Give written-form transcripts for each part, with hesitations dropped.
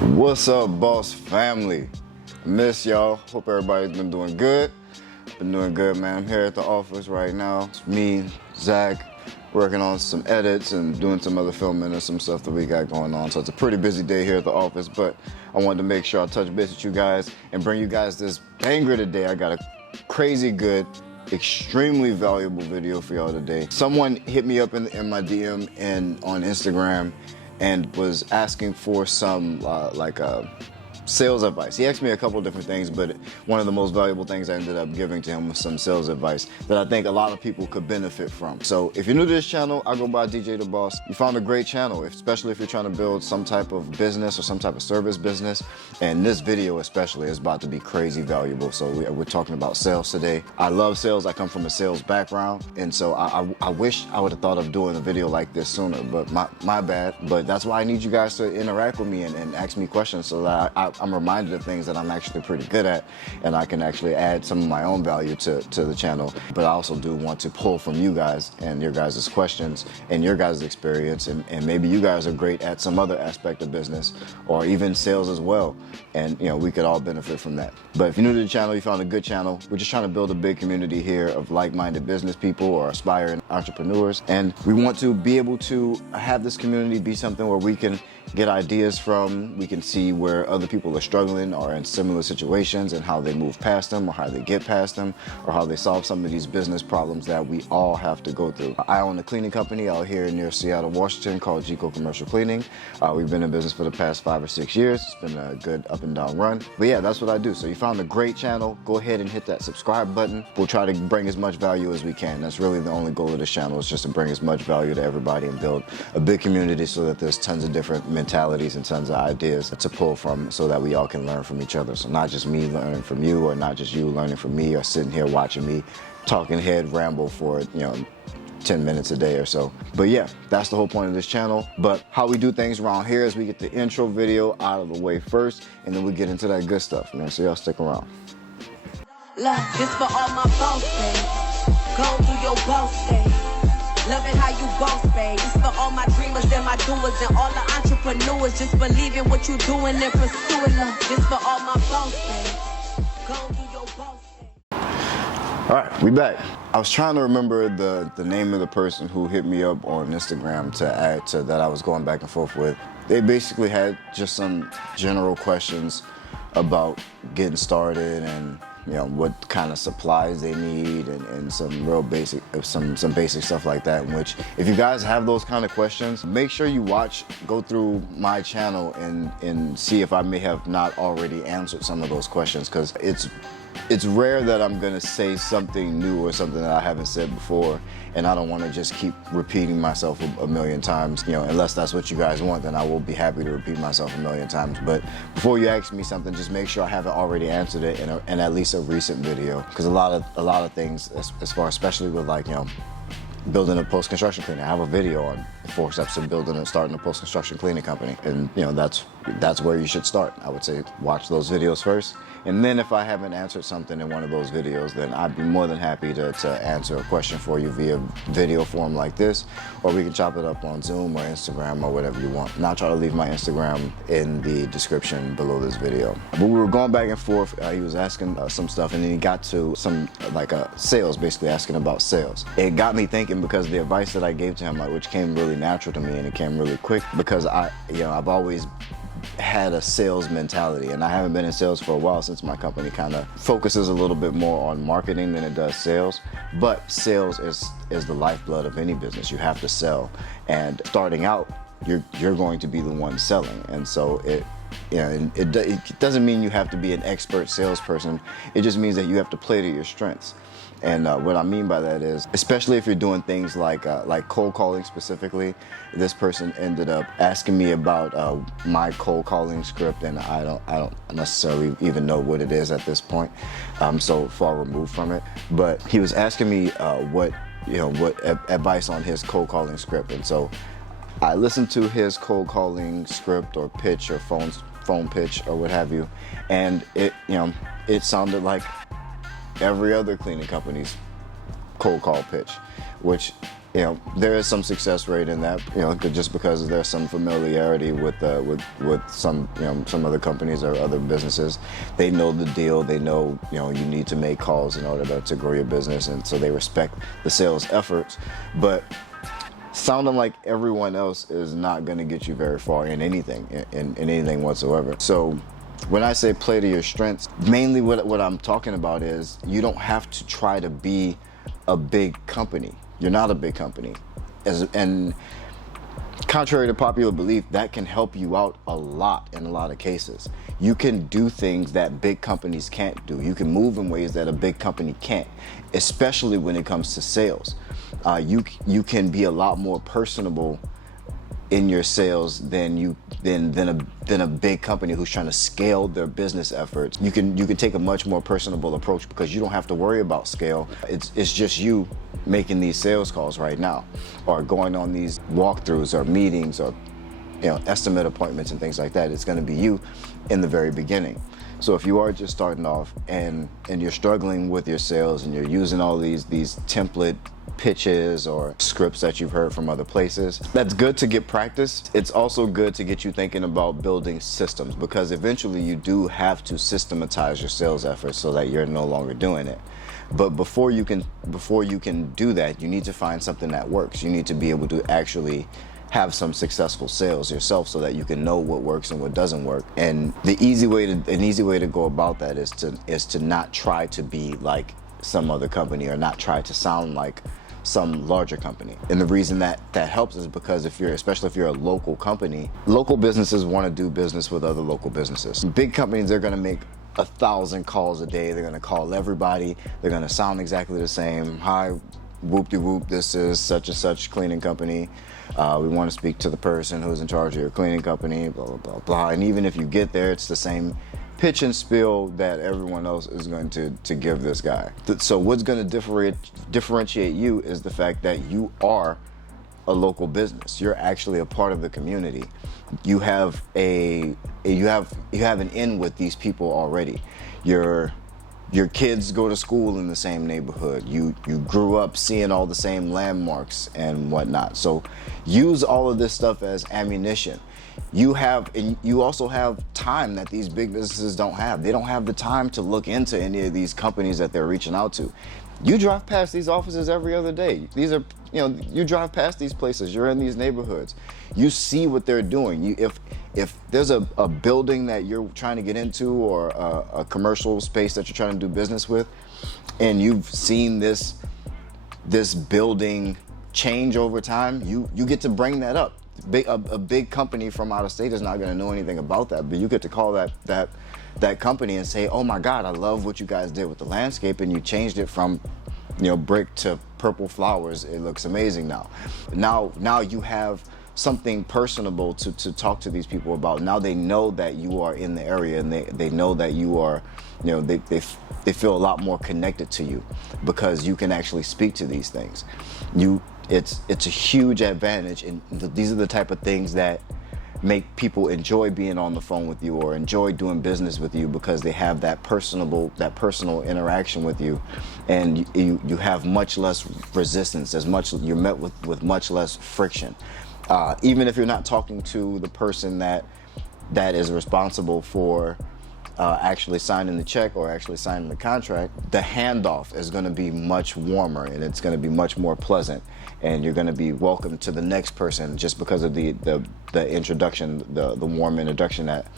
What's up, boss family? Miss y'all. Hope everybody's been doing good. Been doing good, man. I'm here at the office right now. It's me, Zach, working on some edits and doing some other filming and some stuff that we got going on. So it's a pretty busy day here at the office, but I wanted to make sure I touch base with you guys and bring you guys this banger today. I got a crazy good, extremely valuable video for y'all today. Someone hit me up in my DM and on Instagram and was asking for some sales advice. He asked me a couple different things, but one of the most valuable things I ended up giving to him was some sales advice that I think a lot of people could benefit from. So if you're new to this channel, I go by DJ The Boss. You found a great channel, especially if you're trying to build some type of business or some type of service business. And this video especially is about to be crazy valuable. So we're talking about sales today. I love sales. I come from a sales background. And so I wish I would have thought of doing a video like this sooner, but my bad. But that's why I need you guys to interact with me and ask me questions so that I'm reminded of things that I'm actually pretty good at, and I can actually add some of my own value to the channel. But I also do want to pull from you guys and your guys' questions and your guys' experience, and maybe you guys are great at some other aspect of business or even sales as well, and we could all benefit from that. But if you're new to the channel, you found a good channel. We're just trying to build a big community here of like-minded business people or aspiring entrepreneurs, and we want to be able to have this community be something where we can get ideas from, we can see where other people are struggling or in similar situations and how they move past them or how they get past them or how they solve some of these business problems that we all have to go through. I own a cleaning company out here near Seattle, Washington called Gico Commercial Cleaning. We've been in business for the past 5 or 6 years. It's been a good up and down run. But yeah, that's what I do. So you found a great channel. Go ahead and hit that subscribe button. We'll try to bring as much value as we can. That's really the only goal of this channel, is just to bring as much value to everybody and build a big community so that there's tons of different mentalities and tons of ideas to pull from so that we all can learn from each other. So not just me learning from you, or not just you learning from me, or sitting here watching me talking head ramble for 10 minutes a day or so. But yeah, that's the whole point of this channel. But how we do things around here is we get the intro video out of the way first, and then we get into that good stuff, man. So y'all stick around. Look, this for all my boss days. Go through your boss days. Loving how you boss, babe. This for all my dreamers and my doers and all the entrepreneurs. Just believe in what you're doing and pursuing them. This for all my boss, babe. Go through your boss days. All right, we back. I was trying to remember the name of the person who hit me up on Instagram to add to that I was going back and forth with. They basically had just some general questions about getting started and what kind of supplies they need and some real basic, some basic stuff like that. In which, if you guys have those kind of questions, make sure you go through my channel and see if I may have not already answered some of those questions, because it's rare that I'm gonna say something new or something that I haven't said before, and I don't want to just keep repeating myself a million times. Unless that's what you guys want, then I will be happy to repeat myself a million times. But before you ask me something, just make sure I haven't already answered it in at least a recent video, because a lot of things, as far, especially with building a post-construction cleaning. I have a video on the 4 steps to starting a post-construction cleaning company. And that's where you should start. I would say watch those videos first. And then if I haven't answered something in one of those videos, then I'd be more than happy to answer a question for you via video form like this, or we can chop it up on Zoom or Instagram or whatever you want. And I'll try to leave my Instagram in the description below this video. But we were going back and forth. He was asking some stuff, and then he got to some sales, basically asking about sales. It got me thinking, because the advice that I gave to him, which came really natural to me and it came really quick, because I've always had a sales mentality, and I haven't been in sales for a while, since my company kind of focuses a little bit more on marketing than it does sales. But sales is the lifeblood of any business. You have to sell, and starting out, you're going to be the one selling, and so it doesn't mean you have to be an expert salesperson. It just means that you have to play to your strengths. And what I mean by that is, especially if you're doing things like cold calling specifically, this person ended up asking me about my cold calling script, and I don't necessarily even know what it is at this point. I'm so far removed from it. But he was asking me what advice on his cold calling script, and so I listened to his cold calling script or pitch or phone pitch or what have you, and it sounded like every other cleaning company's cold call pitch, which there is some success rate in that, just because there's some familiarity with some, some other companies or other businesses. They know the deal. They know, you need to make calls in order to grow your business, and so they respect the sales efforts. But sounding like everyone else is not going to get you very far in anything, in anything whatsoever. So when I say play to your strengths, mainly what I'm talking about is you don't have to try to be a big company. You're not a big company. And contrary to popular belief, that can help you out a lot in a lot of cases. You can do things that big companies can't do. You can move in ways that a big company can't, especially when it comes to sales. You can be a lot more personable in your sales than a big company who's trying to scale their business efforts. You can take a much more personable approach because you don't have to worry about scale. It's just you making these sales calls right now, or going on these walkthroughs or meetings or estimate appointments and things like that. It's going to be you in the very beginning. So if you are just starting off and you're struggling with your sales and you're using all these template pitches or scripts that you've heard from other places, that's good to get practice. It's also good to get you thinking about building systems, because eventually you do have to systematize your sales efforts so that you're no longer doing it. But before you can do that, you need to find something that works. You need to be able to actually have some successful sales yourself so that you can know what works and what doesn't work. And an easy way to go about that is to not try to be like some other company, or not try to sound like some larger company. And the reason that helps is because especially if you're a local company, local businesses want to do business with other local businesses. Big companies, they're going to make 1,000 calls a day. They're going to call everybody. They're going to sound exactly the same. Hi, whoop-de-whoop, this is such and such cleaning company. We want to speak to the person who's in charge of your cleaning company, blah, blah, blah, blah. And even if you get there, it's the same pitch and spiel that everyone else is going to give this guy. So what's going to differentiate you is the fact that you are a local business. You're actually a part of the community. You have an in with these people already. Your kids go to school in the same neighborhood. You grew up seeing all the same landmarks and whatnot. So use all of this stuff as ammunition. You also have time that these big businesses don't have. They don't have the time to look into any of these companies that they're reaching out to. You drive past these offices every other day. These are, you drive past these places. You're in these neighborhoods. You see what they're doing. If there's a building that you're trying to get into, or a commercial space that you're trying to do business with, and you've seen this building change over time, you get to bring that up. A big company from out of state is not going to know anything about that, but you get to call that company and say, oh my God, I love what you guys did with the landscape, and you changed it from brick to purple flowers. It looks amazing now. Now you have something personable to talk to these people about. Now they know that you are in the area, and they know that you are, they feel a lot more connected to you because you can actually speak to these things. It's a huge advantage, and these are the type of things that make people enjoy being on the phone with you or enjoy doing business with you, because they have that personal interaction with you, and you have much less resistance. You're met with much less friction. Even if you're not talking to the person that is responsible for actually signing the check or actually signing the contract, the handoff is going to be much warmer, and it's going to be much more pleasant, and you're going to be welcome to the next person just because of the introduction, the warm introduction that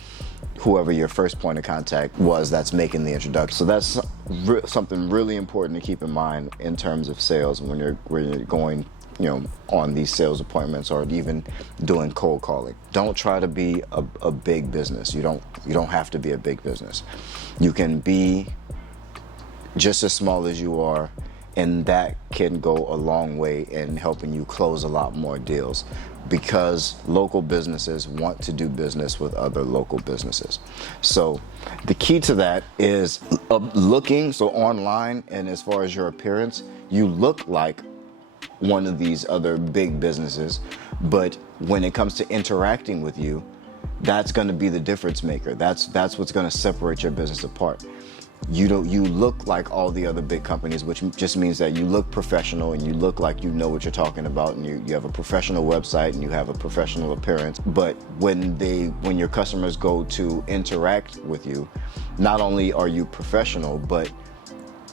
whoever your first point of contact was that's making the introduction. So that's something really important to keep in mind in terms of sales when you're going on these sales appointments or even doing cold calling. Don't try to be a big business. You don't have to be a big business. You can be just as small as you are, and that can go a long way in helping you close a lot more deals, because local businesses want to do business with other local businesses. So the key to that is looking, so online, and as far as your appearance, you look like one of these other big businesses, but when it comes to interacting with you, that's going to be the difference maker. That's what's going to separate your business apart. you look like all the other big companies, which just means that you look professional and you look like you know what you're talking about, and you have a professional website and you have a professional appearance. But when your customers go to interact with you, not only are you professional, but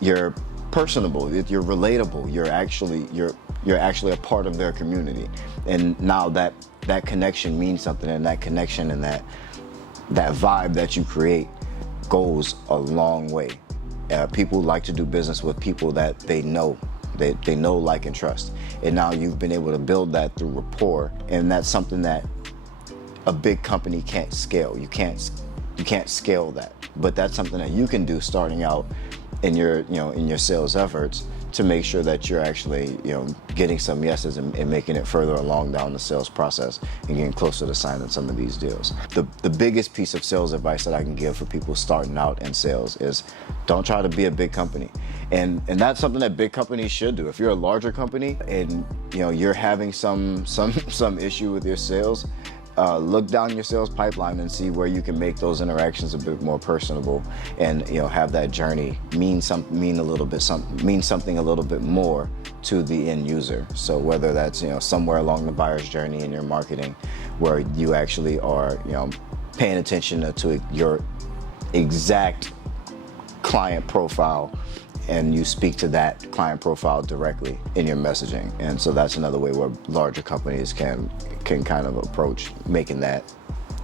you're personable, you're relatable, you're actually a part of their community. And now that connection means something, and that connection and that vibe that you create goes a long way. People like to do business with people that they know, they know, like, and trust. And now you've been able to build that through rapport, and that's something that a big company can't scale. You can't scale that, but that's something that you can do starting out in your sales efforts, to make sure that you're actually getting some yeses and making it further along down the sales process and getting closer to signing some of these deals. The biggest piece of sales advice that I can give for people starting out in sales is don't try to be a big company. And that's something that big companies should do. If you're a larger company and you're having some issue with your sales, look down your sales pipeline and see where you can make those interactions a bit more personable, and have that journey mean something a little bit more to the end user. So whether that's somewhere along the buyer's journey in your marketing, where you actually are paying attention to your exact client profile, and you speak to that client profile directly in your messaging. And so that's another way where larger companies can kind of approach making that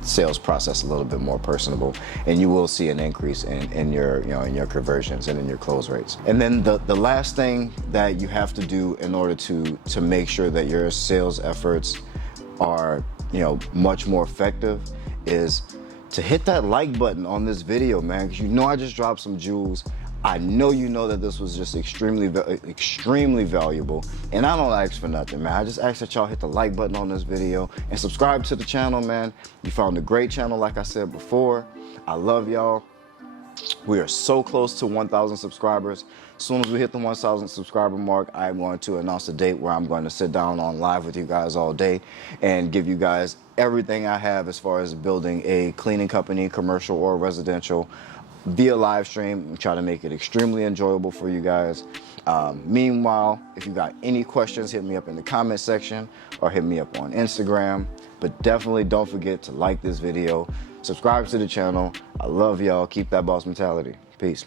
sales process a little bit more personable, and you will see an increase in your conversions and in your close rates. And then the last thing that you have to do in order to make sure that your sales efforts are much more effective is to hit that like button on this video, man, because I just dropped some jewels. I know that this was just extremely valuable, and I don't ask for nothing, man. I just ask that y'all hit the like button on this video and subscribe to the channel, man. You found a great channel, like I said before. I love y'all. We are so close to 1,000 subscribers. As soon as we hit the 1,000 subscriber mark, I'm going to announce a date where I'm going to sit down on live with you guys all day and give you guys everything I have as far as building a cleaning company, commercial or residential, via live stream, and try to make it extremely enjoyable for you guys. Meanwhile, if you got any questions, hit me up in the comment section or hit me up on Instagram. But definitely don't forget to like this video, subscribe to the channel. I love y'all. Keep that boss mentality. Peace.